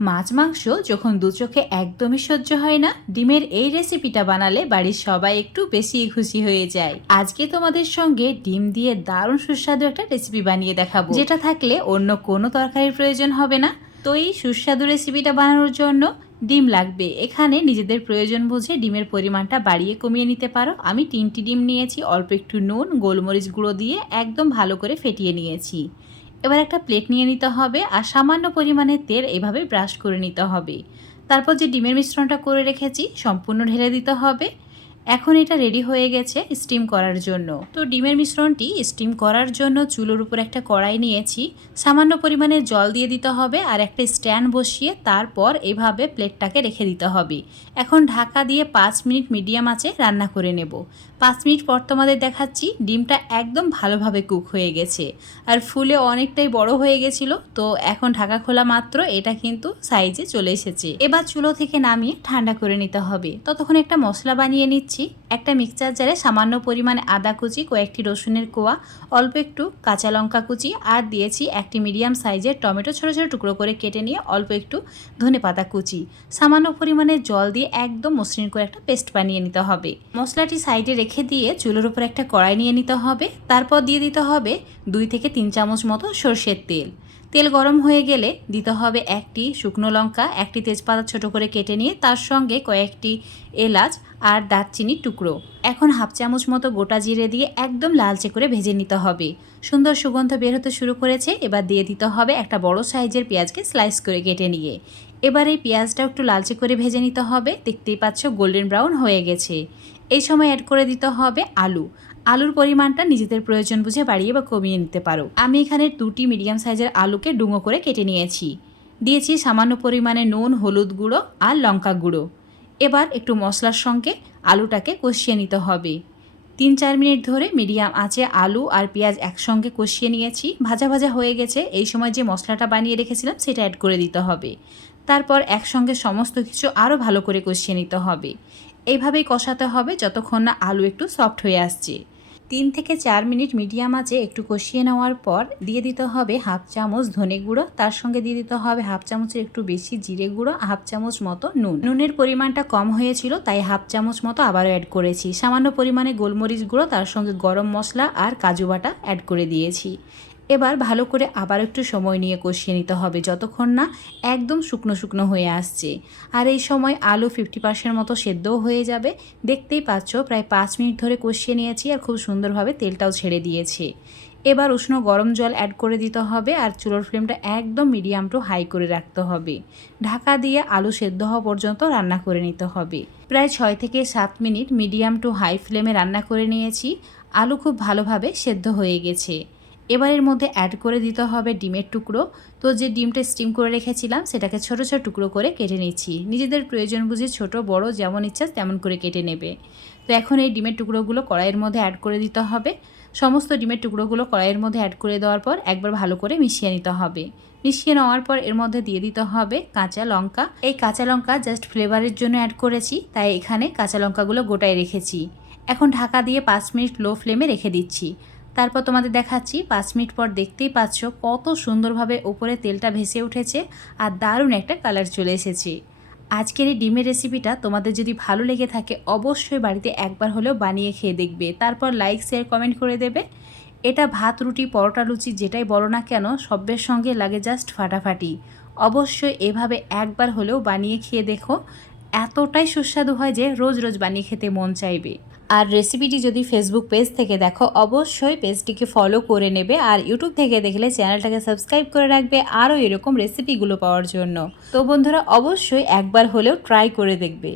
মাছ, মাংস যখন দু চোখে একদমই সহ্য হয় না, ডিমের এই রেসিপিটা বানালে বাড়ির সবাই একটু বেশি খুশি হয়ে যায়। আজকে তোমাদের সঙ্গে ডিম দিয়ে দারুণ সুস্বাদু একটা রেসিপি বানিয়ে দেখাবো। যেটা থাকলে অন্য কোনো তরকারির প্রয়োজন হবে না। তো এই সুস্বাদু রেসিপিটা বানানোর জন্য ডিম লাগবে। এখানে নিজেদের প্রয়োজন বুঝে ডিমের পরিমাণটা বাড়িয়ে কমিয়ে নিতে পারো। আমি তিনটি ডিম নিয়েছি, অল্প একটু নুন, গোলমরিচ গুঁড়ো দিয়ে একদম ভালো করে ফেটিয়ে নিয়েছি। এবার একটা প্লেট নিয়ে নিতে হবে আর সামান্য পরিমাণে তেল এভাবে ব্রাশ করে নিতে হবে। তারপর যে ডিমের মিশ্রণটা করে রেখেছি, সম্পূর্ণ ঢেলে দিতে হবে। এখন এটা রেডি হয়ে গেছে স্টিম করার জন্য। তো ডিমের মিশ্রণটি স্টিম করার জন্য চুলোর উপর একটা কড়াই নিয়েছি। সামান্য পরিমাণে জল দিয়ে দিতে হবে আর একটা স্ট্যান্ড বসিয়ে তারপর এভাবে প্লেটটাকে রেখে দিতে হবে। এখন ঢাকা দিয়ে পাঁচ মিনিট মিডিয়াম আঁচে রান্না করে নেব। পাঁচ মিনিট পর তোমাদের দেখাচ্ছি ডিমটা একদম ভালোভাবে কুক হয়ে গেছে। আর ফুলে অনেকটাই বড় হয়ে গেছিল, তো এখন ঢাকা খোলা মাত্র, এটা কিন্তু সাইজে চলে এসেছে। এবার চুলো থেকে নামিয়ে ঠান্ডা করে নিতে হবে। ততক্ষণ একটা মশলা বানিয়ে নিচ্ছি। একটা মিক্সচার জারে সামান্য পরিমাণে আদা কুচি, কয়েকটি রসুনের কোয়া, অল্প একটু কাঁচা লঙ্কা কুচি আর দিয়েছি একটি মিডিয়াম সাইজের টমেটো ছোটো ছোটো টুকরো করে কেটে নিয়ে অল্প একটু ধনে পাতা কুচি। সামান্য পরিমাণে জল দিয়ে একদম মসৃণ করে একটা পেস্ট বানিয়ে নিতে হবে। মশলাটি সাইডে রেখে দিয়ে চুলোর উপর একটা কড়াই নিয়ে নিতে হবে। তারপর দিয়ে দিতে হবে দুই থেকে তিন চামচ মতো সর্ষের তেল। তেল গরম হয়ে গেলে দিতে হবে একটি শুকনো লঙ্কা, একটি তেজপাতা ছোট করে কেটে নিয়ে তার সঙ্গে কয়েকটি এলাচ আর দারচিনির টুকরো। এখন হাফ চামচ মতো গোটা জিরে দিয়ে একদম লালচে করে ভেজে নিতে হবে। সুন্দর সুগন্ধ বের হতে শুরু করেছে, এবার দিয়ে দিতে হবে একটা বড় সাইজের পেঁয়াজকে স্লাইস করে কেটে নিয়ে। এবার এই পেঁয়াজটাও একটু লালচে করে ভেজে নিতে হবে, দেখতেই পাচ্ছ গোল্ডেন ব্রাউন হয়ে গেছে। এই সময় অ্যাড করে দিতে হবে আলু। আলুর পরিমাণটা নিজেদের প্রয়োজন বুঝে বাড়িয়ে বা কমিয়ে নিতে পারো। আমি এখানে দুটি মিডিয়াম সাইজের আলুকে ডুঙো করে কেটে নিয়েছি। দিয়েছি সামান্য পরিমাণে নুন, হলুদ গুঁড়ো আর লঙ্কা গুঁড়ো। এবার একটু মশলার সঙ্গে আলুটাকে কষিয়ে নিতে হবে। তিন চার মিনিট ধরে মিডিয়াম আঁচে আলু আর পেঁয়াজ একসঙ্গে কষিয়ে নিয়েছি। ভাজা ভাজা হয়ে গেছে। এই সময় যে মশলাটা বানিয়ে রেখেছিলাম সেটা অ্যাড করে দিতে হবে। তারপর একসঙ্গে সমস্ত কিছু আরও ভালো করে কষিয়ে নিতে হবে। এইভাবেই কষাতে হবে যতক্ষণ না আলু একটু সফট হয়ে আসছে। তিন থেকে চার মিনিট মিডিয়াম আঁচে একটু কষিয়ে নেওয়ার পর দিয়ে দিতে হবে হাফ চামচ ধনে গুঁড়ো। তার সঙ্গে দিয়ে দিতে হবে হাফ চামচের একটু বেশি জিরে গুঁড়ো, হাফ চামচ মতো নুন। নুনের পরিমাণটা কম হয়েছিল, তাই হাফ চামচ মতো আবারও অ্যাড করেছি। সামান্য পরিমাণে গোলমরিচ গুঁড়ো, তার সঙ্গে গরম মশলা আর কাজু বাটা অ্যাড করে দিয়েছি। এবার ভালো করে আবার একটু সময় নিয়ে কষিয়ে নিতে হবে, যতক্ষণ না একদম শুকনো শুকনো হয়ে আসছে। আর এই সময় আলু ফিফটি পার্সেন্ট মতো সেদ্ধও হয়ে যাবে। দেখতেই পাচ্ছ, প্রায় পাঁচ মিনিট ধরে কষিয়ে নিয়েছি আর খুব সুন্দরভাবে তেলটাও ছেড়ে দিয়েছে। এবার উষ্ণ গরম জল অ্যাড করে দিতে হবে আর চুলোর ফ্লেমটা একদম মিডিয়াম টু হাই করে রাখতে হবে। ঢাকা দিয়ে আলু সেদ্ধ হওয়া পর্যন্ত রান্না করে নিতে হবে। প্রায় ছয় থেকে সাত মিনিট মিডিয়াম টু হাই ফ্লেমে রান্না করে নিয়েছি। আলু খুব ভালোভাবে সেদ্ধ হয়ে গেছে। এবার এর মধ্যে অ্যাড করে দিতে হবে ডিমের টুকরো। তো যে ডিমটা স্টিম করে রেখেছিলাম, সেটাকে ছোট ছোট টুকরো করে কেটে নিচ্ছি। নিজেদের প্রয়োজন বুঝে ছোট, বড় যেমন ইচ্ছা তেমন করে কেটে নেবে। তো এখন এই ডিমের টুকরোগুলো কড়াইয়ের মধ্যে অ্যাড করে দিতে হবে। সমস্ত ডিমের টুকরোগুলো কড়াইয়ের মধ্যে অ্যাড করে দেওয়ার পর একবার ভালো করে মিশিয়ে নিতে হবে। মিশিয়ে নেওয়ার পর এর মধ্যে দিয়ে দিতে হবে কাঁচা লঙ্কা। এই কাঁচা লঙ্কা জাস্ট ফ্লেভারের জন্য অ্যাড করেছি, তাই এখানে কাঁচা লঙ্কাগুলো গোটায় রেখেছি। এখন ঢাকা দিয়ে পাঁচ মিনিট লো ফ্লেমে রেখে দিচ্ছি। তারপর তোমাদের দেখাচ্ছি, পাঁচ মিনিট পর দেখতেই পাচ্ছ কত সুন্দরভাবে ওপরে তেলটা ভেসে উঠেছে আর দারুণ একটা কালার চলে এসেছে। আজকের এই ডিমের রেসিপিটা তোমাদের যদি ভালো লেগে থাকে অবশ্যই বাড়িতে একবার হলেও বানিয়ে খেয়ে দেখবে। তারপর লাইক শেয়ার কমেন্ট করে দেবে। এটা ভাত, রুটি, পরোটা, লুচি যেটাই বলো না কেন সবের সঙ্গে লাগে জাস্ট ফাটাফাটি। অবশ্যই এভাবে একবার হলেও বানিয়ে খেয়ে দেখো। এতটাই সুস্বাদু হয় যে রোজ রোজ বানিয়ে খেতে মন চাইবে। আর রেসিপিটি যদি ফেসবুক পেজ থেকে দেখো, অবশ্যই পেজটিকে ফলো করে নেবে আর ইউটিউব থেকে দেখলে চ্যানেলটাকে সাবস্ক্রাইব করে রাখবে আরও এরকম রেসিপিগুলো পাওয়ার জন্য। তো বন্ধুরা, অবশ্যই একবার হলেও ট্রাই করে দেখবে।